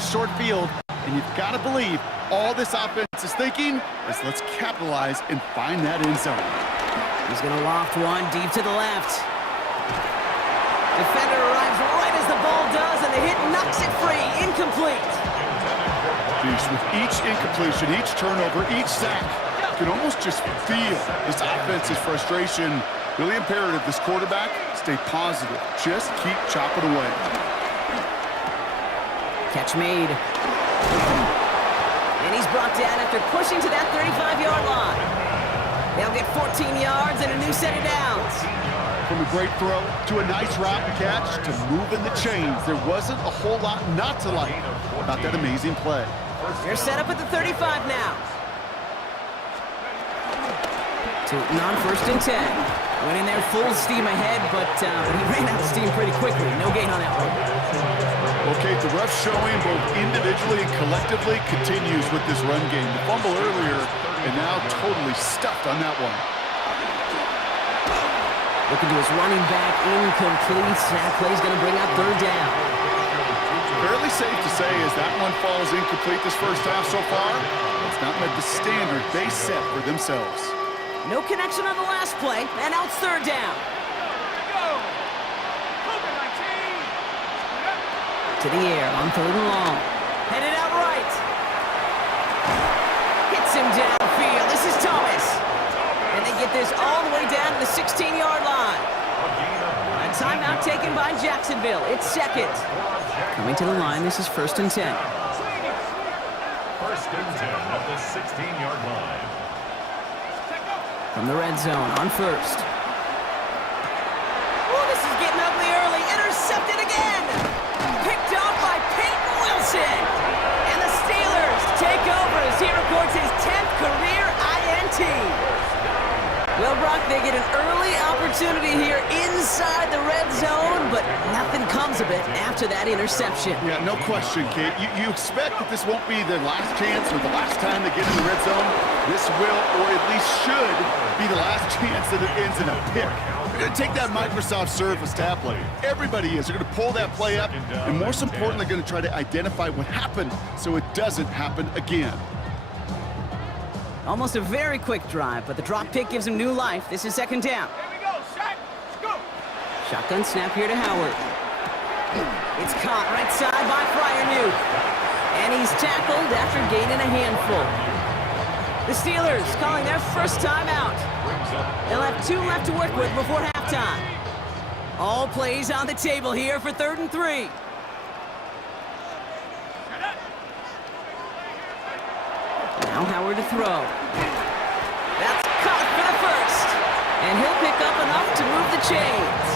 short field, and you've got to believe all this offense is thinking is let's capitalize and find that end zone. He's going to loft one deep to the left. Defender arrives right as the ball does, and the hit knocks it free. Incomplete. With each incompletion, each turnover, each sack, you can almost just feel this offense's frustration. Really imperative this quarterback stay positive. Just keep chopping away. Catch made. And he's brought down after pushing to that 35-yard line. They'll get 14 yards and a new set of downs. From a great throw to a nice route and catch to moving the chains, there wasn't a whole lot not to like about that amazing play. They're set up at the 35 now. Tootin on 1st and 10. Went in there full steam ahead, but he ran out of steam pretty quickly. No gain on that one. Okay, the rough showing both individually and collectively continues with this run game. The fumble earlier, and now totally stuffed on that one. Looking to his running back, incomplete. That play's going to bring up 3rd down. Fairly safe to say as that one falls incomplete this first half so far, it's not met the standard they set for themselves. No connection on the last play, and now it's 3rd down. To the air on 3rd and long. Headed out right. Hits him downfield. This is Thomas. And they get this all the way down to the 16-yard line. A timeout taken by Jacksonville. It's 2nd. Coming to the line, this is 1st and 10. 1st and 10 at the 16-yard line. From the red zone on 1st. Oh, this is getting ugly early. Intercepted again. Picked off by Peyton Wilson. And the Steelers take over as he records his 10th career INT. Well, Brock, they get an early opportunity here inside the red zone, but nothing comes of it after that interception. Yeah, no question, Kate. You expect that this won't be their last chance or the last time they get in the red zone. This will, or at least should, be the last chance that it ends in a pick. They're going to take that Microsoft Surface tablet. Everybody is. They're going to pull that play up, and most importantly, they're going to try to identify what happened so it doesn't happen again. Almost a very quick drive, but the drop pick gives him new life. This is 2nd down. Here we go, Shaq. Let's go. Shotgun snap here to Howard. It's caught right side by Freiermuth. And he's tackled after gaining a handful. The Steelers calling their first timeout. They'll have 2 left to work with before halftime. All plays on the table here for 3rd and 3. Now Howard to throw. That's caught for the 1st. And he'll pick up enough to move the chains.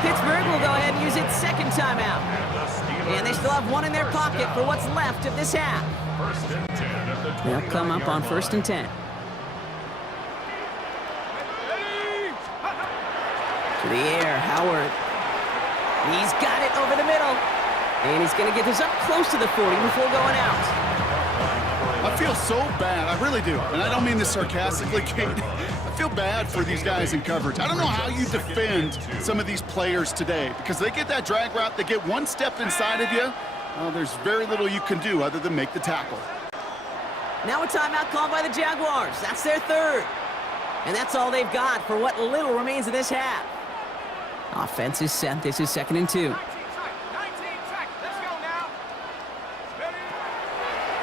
Pittsburgh will go ahead and use its 2nd timeout. And they still have 1 in their pocket for what's left of this half. They'll come up on 1st and 10. To the air, Howard. He's got it over the middle. And he's going to get this up close to the 40 before going out. I feel so bad, I really do, and I don't mean this sarcastically, Kate. I feel bad for these guys in coverage. I don't know how you defend some of these players today, because they get that drag route, they get 1 step inside of you, there's very little you can do other than make the tackle. Now a timeout called by the Jaguars. That's their 3rd. And that's all they've got for what little remains of this half. Offense is set. This is 2nd and 2. 19 track. Let's go now.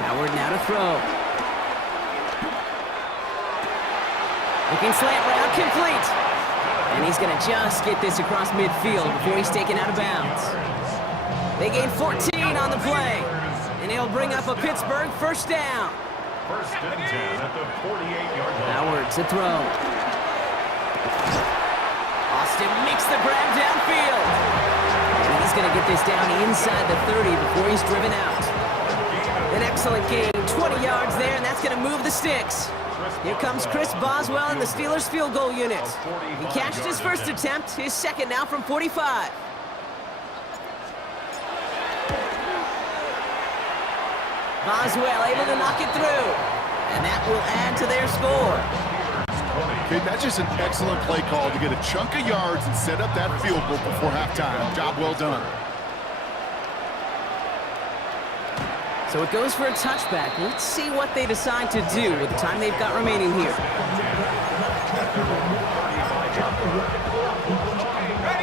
Howard now to throw. Looking slant route complete. And he's going to just get this across midfield before he's taken out of bounds. They gain 14 on the play. And he'll bring up a Pittsburgh 1st down. 1st and 10 at the 48-yard line. Howard to throw. Austin makes the grab downfield. And he's going to get this down inside the 30 before he's driven out. An excellent gain, 20 yards there, and that's going to move the sticks. Here comes Chris Boswell in the Steelers field goal unit. He cashed his 1st attempt, his 2nd now from 45. Boswell able to knock it through. And that will add to their score. Okay, that's just an excellent play call to get a chunk of yards and set up that field goal before halftime. Job well done. So it goes for a touchback. Let's see what they decide to do with the time they've got remaining here.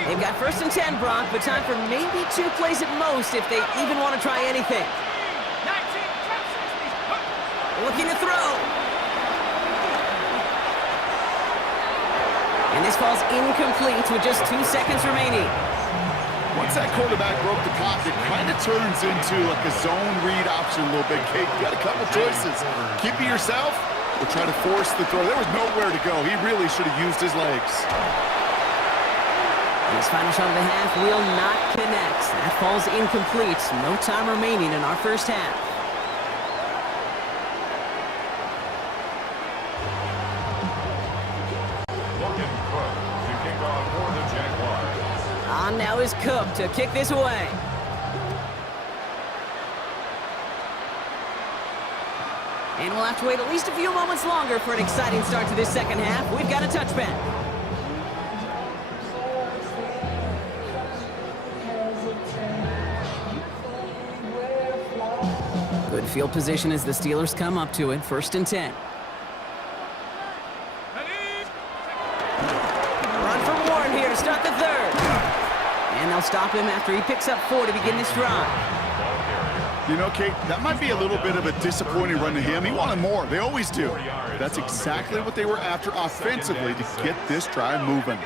They've got 1st and 10, Brock, but time for maybe 2 plays at most if they even want to try anything. 19, trap 60. Looking to throw. And this falls incomplete with just 2 seconds remaining. Once that quarterback broke the pocket, kind of turns into like a zone read option a little bit, Kate. You got a couple choices. Keep it yourself or try to force the throw. There was nowhere to go. He really should have used his legs. And his final shot of the half will not connect. That falls incomplete. No time remaining in our first half. Logan Cook to kick off for the Jaguars. On now is Cook to kick this away. And we'll have to wait at least a few moments longer for an exciting start to this second half. We've got a touchback. Good field position as the Steelers come up to it. 1st and 10. Run from Warren here to start the third. And they'll stop him after he picks up 4 to begin this drive. You know, Kate, that might be a little bit of a disappointing run to him. He wanted more. They always do. That's exactly what they were after offensively to get this drive moving.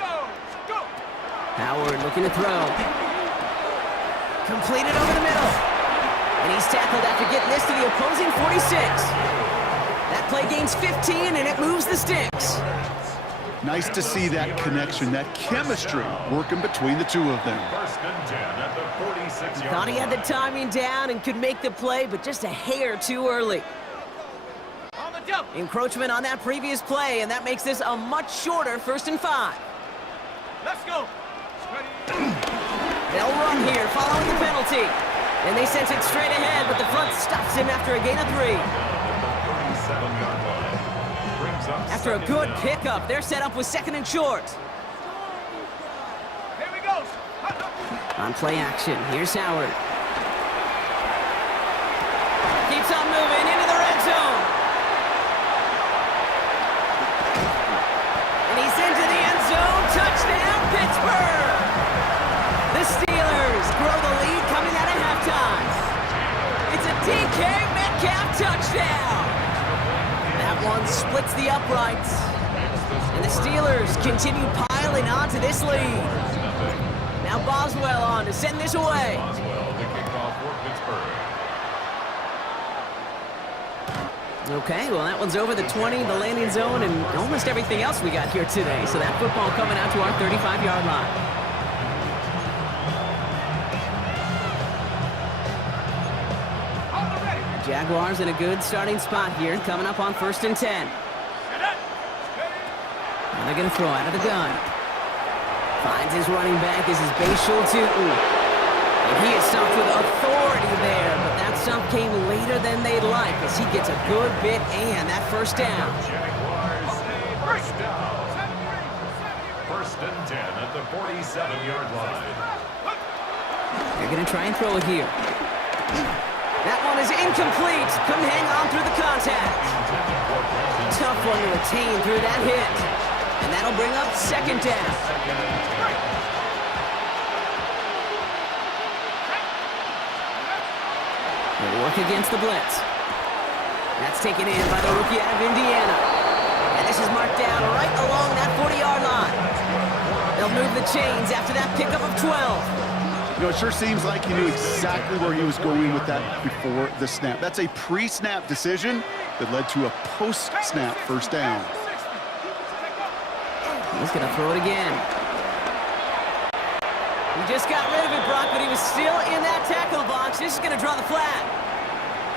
Howard looking to throw. Completed over the middle. And he's tackled after getting this to the opposing 46. That play gains 15, and it moves the sticks. Nice to see that connection, that chemistry working between the two of them. 1st and 10 at the 46-yard Thought he had the line. timing down and could make the play, but just a hair too early. On the jump. Encroachment on that previous play, and that makes this a much shorter 1st and 5. Let's go. They'll run here following the penalty. And they sent it straight ahead, but the front stops him after a gain of 3. After a good pickup, they're set up with 2nd and short. Here we go. On play action, here's Howard. Keeps on moving into the red zone. And he's into the end zone. Touchdown, Pittsburgh! The Steelers grow the lead coming out of halftime. It's a DK Metcalf touchdown. That one splits the uprights. And the Steelers continue piling onto this lead. Now Boswell on to send this away. Boswell to kick off for Pittsburgh. Okay, well that one's over the 20, the landing zone, and almost everything else we got here today. So that football coming out to our 35-yard line. Jaguars in a good starting spot here, coming up on 1st and 10. Now they're going to throw out of the gun. Finds his running back as his Bashul Tutin. And he is stopped with authority there, but that stop came later than they'd like as he gets a good bit and that 1st down. Jaguars, first down. 1st and 10 at the 47-yard line. They're going to try and throw it here. That one is incomplete. Couldn't hang on through the contact. Tough one to retain through that hit. And that'll bring up 2nd down. They'll work against the blitz. That's taken in by the rookie out of Indiana. And this is marked down right along that 40-yard line. They'll move the chains after that pickup of 12. You know, it sure seems like he knew exactly where he was going with that before the snap. That's a pre-snap decision that led to a post-snap 1st down. He's going to throw it again. He just got rid of it, Brock, but he was still in that tackle box. This is going to draw the flag.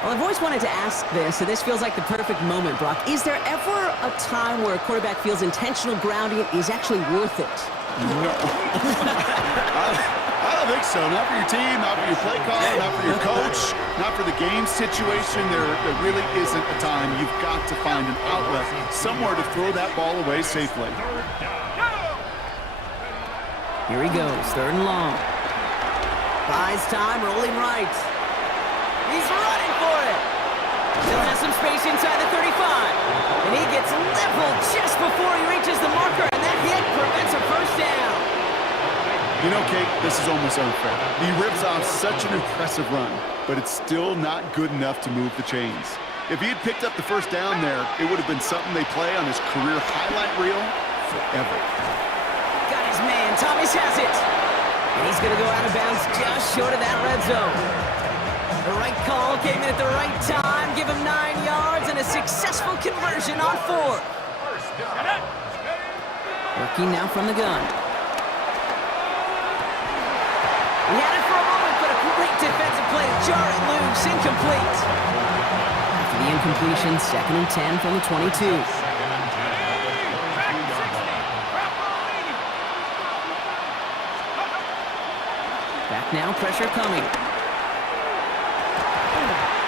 Well, I've always wanted to ask this, and this feels like the perfect moment, Brock. Is there ever a time where a quarterback feels intentional grounding is actually worth it? No. I don't think so. Not for your team, not for your play caller, not for your coach, not for the game situation. There really isn't a time. You've got to find an outlet, somewhere to throw that ball away safely. Here he goes, 3rd and long. Buys time, rolling right. He's running for it. Still has some space inside the 35. And he gets leveled just before he reaches the marker, and that hit prevents a first down. You know, Kate, this is almost unfair. He rips off such an impressive run, but it's still not good enough to move the chains. If he had picked up the first down there, it would have been something they play on his career highlight reel forever. Got his man. Thomas has it. And he's going to go out of bounds just short of that red zone. The right call came in at the right time. Give him 9 yards and a successful conversion on 4. Working now from the gun. He had it for a moment, but a great defensive play to jar it loose. Incomplete. After the incompletion, 2nd and 10 from the 22. Back now, pressure coming.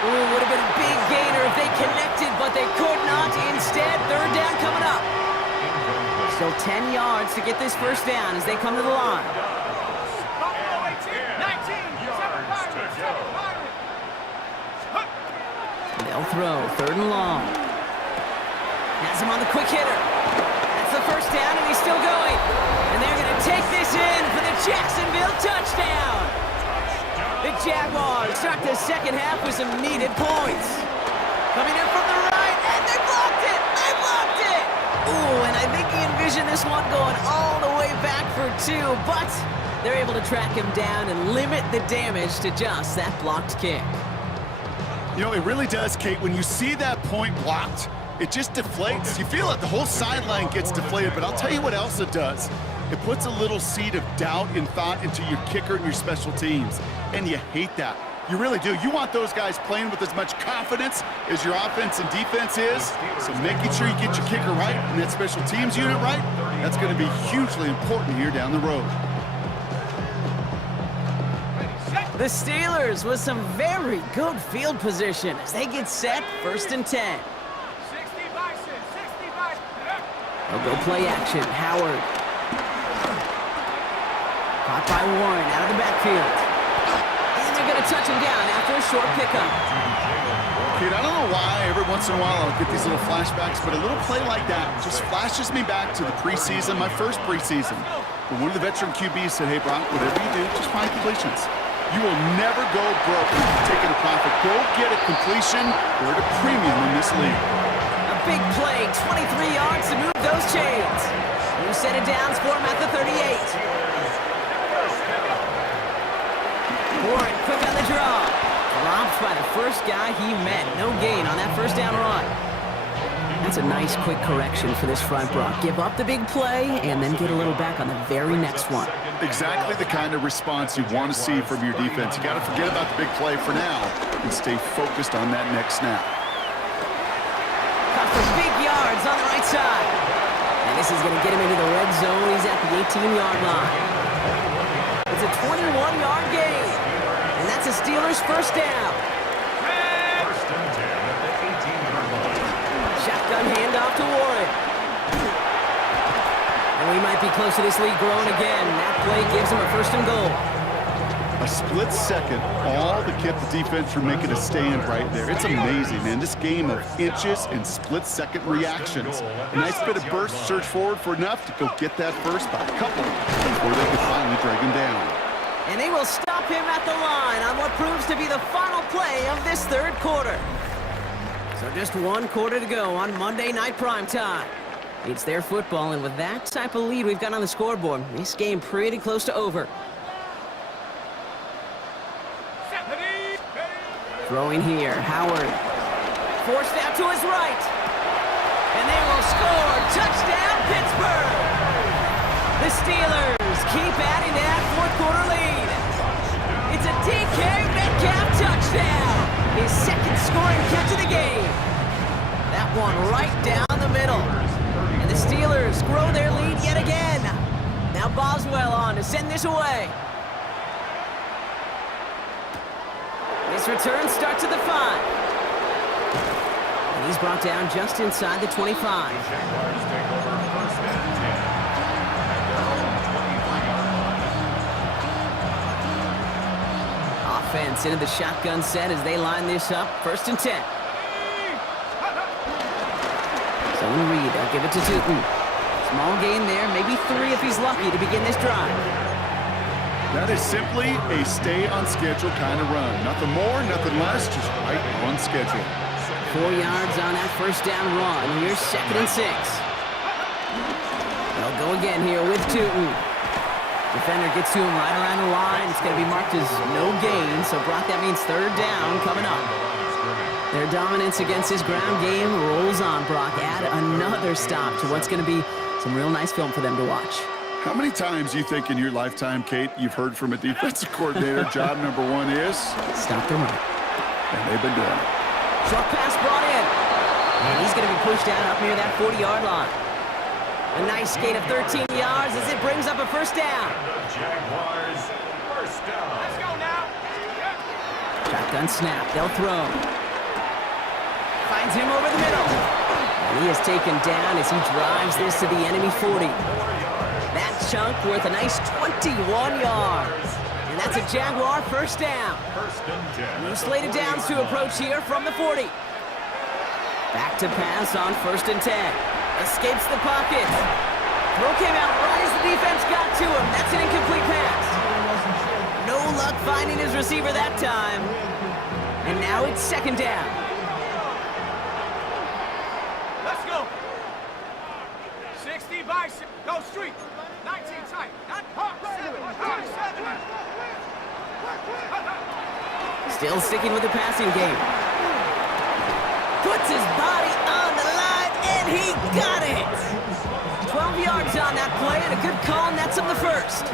Ooh, would have been a big gainer if they connected, but they could not. Instead, 3rd down coming up. Still 10 yards to get this first down as they come to the line. They'll throw, 3rd and long. Has him on the quick hitter. That's the first down, and he's still going. And they're going to take this in for the Jacksonville touchdown. The Jaguars start the second half with some needed points. Coming in from the right, and they blocked it! They blocked it! Ooh, and I think he envisioned this one going all the way back for 2, but they're able to track him down and limit the damage to just that blocked kick. You know, it really does, Kate. When you see that point blocked, it just deflates. You feel it. The whole sideline gets deflated. But I'll tell you what else it does. It puts a little seed of doubt and thought into your kicker and your special teams. And you hate that. You really do. You want those guys playing with as much confidence as your offense and defense is. So making sure you get your kicker right and that special teams unit right, that's going to be hugely important here down the road. The Steelers with some very good field position as they get set, 1st and 10. 60 Bison, 60 Bison. They'll go play action. Howard. Caught by Warren out of the backfield. And they're going to touch him down after a short pickup. Kid, I don't know why every once in a while I'll get these little flashbacks, but a little play like that just flashes me back to the preseason, my first preseason. When one of the veteran QBs said, hey, Brock, whatever you do, just find completions. You will never go broke taking a profit. Go get a completion. We're at a premium in this league. A big play, 23 yards to move those chains. New set of downs for him at the 38. Warren quick on the draw. Dropped by the first guy he met. No gain on that first down run. That's a nice quick correction for this front, Brock. Give up the big play and then get a little back on the very next one. Exactly the kind of response you want to see from your defense. You got to forget about the big play for now and stay focused on that next snap. Cut for big yards on the right side. And this is going to get him into the red zone. He's at the 18-yard line. It's a 21-yard gain. And that's a Steelers first down. First and 10 at the 18-yard line. Shotgun handoff to Warren. And we might be close to this lead growing again. That play gives him a 1st and goal. A split second, all that kept the defense from making a stand right there. It's amazing, man. This game of inches and split-second reactions. A nice bit of burst, surge forward for enough to go get that first by a couple before they could finally drag him down. And they will stop him at the line on what proves to be the final play of this 3rd quarter. So just 1 quarter to go on Monday Night Primetime. It's their football, and with that type of lead we've got on the scoreboard, this game pretty close to over. Throwing here, Howard. Forced out to his right. And they will score. Touchdown, Pittsburgh! The Steelers keep adding to that 4th quarter lead. It's a DK Metcalf touchdown. His 2nd scoring catch of the game. That one right down the middle. And the Steelers grow their lead yet again. Now Boswell on to send this away. This return starts at the 5. And he's brought down just inside the 25. Jaguars take over 1st and 10 at their own 25. Offense defense into the shotgun set as they line this up. 1st and 10. Zone read. They'll give it to Tootin. Small gain there, maybe 3 if he's lucky to begin this drive. That is simply a stay-on-schedule kind of run. Nothing more, nothing less, just right on schedule. 4 yards on that 1st down run. Here's 2nd and 6. They'll go again here with Tootin. Defender gets to him right around the line. It's going to be marked as no gain, so Brock, that means 3rd down coming up. Their dominance against his ground game rolls on, Brock. Add another stop to what's going to be some real nice film for them to watch. How many times do you think in your lifetime, Kate, you've heard from a defensive coordinator, job number 1 is? Stop the run. And they've been doing it. Short pass brought in. And he's going to be pushed down up near that 40-yard line. A nice gain of 13 yards as it brings up a 1st down. The Jaguars, 1st down. Let's go now. Shotgun snap. They'll throw. Finds him over the middle. And he is taken down as he drives this to the enemy 40. That chunk worth a nice 21 yards. And that's a Jaguar 1st down. 1st and 10. New slated downs to approach here from the 40. Back to pass on 1st and 10. Escapes the pocket. Throw came out right as the defense got to him. That's an incomplete pass. No luck finding his receiver that time. And now it's 2nd down. Let's go. 60 bicep. Go street. 19 tight. Not pop. 7. Still sticking with the passing game. Puts his body on the line, and he got it. 12 yards on that play, and a good call nets him the 1st.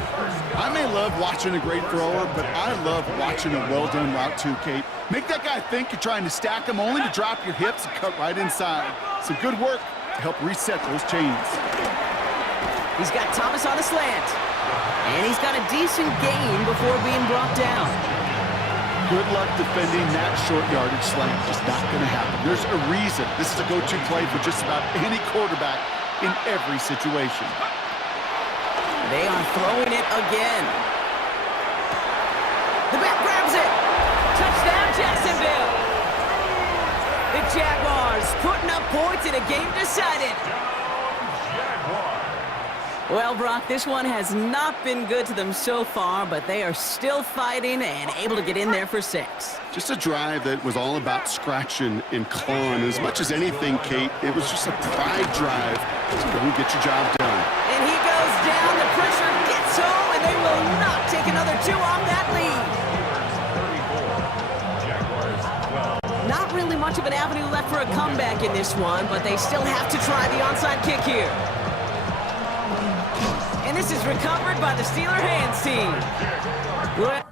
I may love watching a great thrower, but I love watching a well-done route too, Kate. Make that guy think you're trying to stack him, only to drop your hips and cut right inside. Some good work to help reset those chains. He's got Thomas on the slant, and he's got a decent gain before being brought down. Good luck defending that short yardage slant. Just not going to happen. There's a reason this is a go-to play for just about any quarterback in every situation. They are throwing it again. The back grabs it. Touchdown, Jacksonville. The Jaguars putting up points in a game decided. Well, Brock, this one has not been good to them so far, but they are still fighting and able to get in there for 6. Just a drive that was all about scratching and clawing. As much as anything, Kate, it was just a pride drive to go and get your job done. And he goes down, the pressure gets home, and they will not take another 2 off that lead. Not really much of an avenue left for a comeback in this one, but they still have to try the onside kick here. And this is recovered by the Steeler hands team. Well,